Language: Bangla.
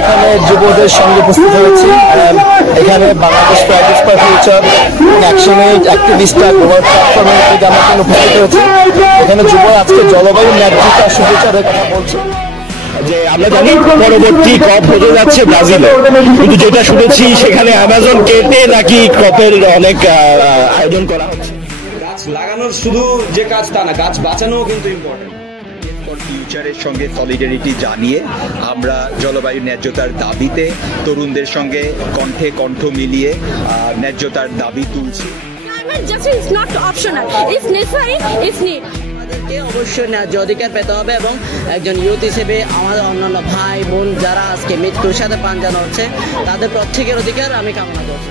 এখানে যুবদের সঙ্গে উপস্থিত হয়েছি। এখানে বাংলাদেশ ফ্রাইডেজ ফর ফিউচার অ্যাকশনের অ্যাক্টিভিস্টরা গ্লোবাল প্ল্যাটফর্মের থেকে আমরা এখানে উপস্থিত হয়েছি। এখানে যুব আজকে জলবায়ু ন্যায্যতা সুবিচারের কথা বলছে। যে আমরা জানি পরবর্তী কপ হতে যাচ্ছে ব্রাজিলে, কিন্তু যেটা শুনেছি সেখানে অ্যামাজন কেটে নাকি কপের অনেক আয়োজন করা হচ্ছে। গাছ লাগানোর শুধু যে কাজ তা না, গাছ বাঁচানোও কিন্তু ইম্পর্টেন্ট। ফিউচারের সঙ্গে সলিডারিটি জানিয়ে আমরা জলবায়ু ন্যায্যতার দাবিতে তরুণদের সঙ্গে কণ্ঠে কণ্ঠ মিলিয়ে ন্যায্যতার দাবি তুলছি। আমাদেরকে অবশ্যই ন্যায্য অধিকার পেতে হবে এবং একজন ইউথ হিসেবে আমাদের অন্যান্য ভাই বোন যারা আজকে মৃত্যুর সাথে প্রাণ জানা হচ্ছে তাদের প্রত্যেকের অধিকার আমি কামনা করছি।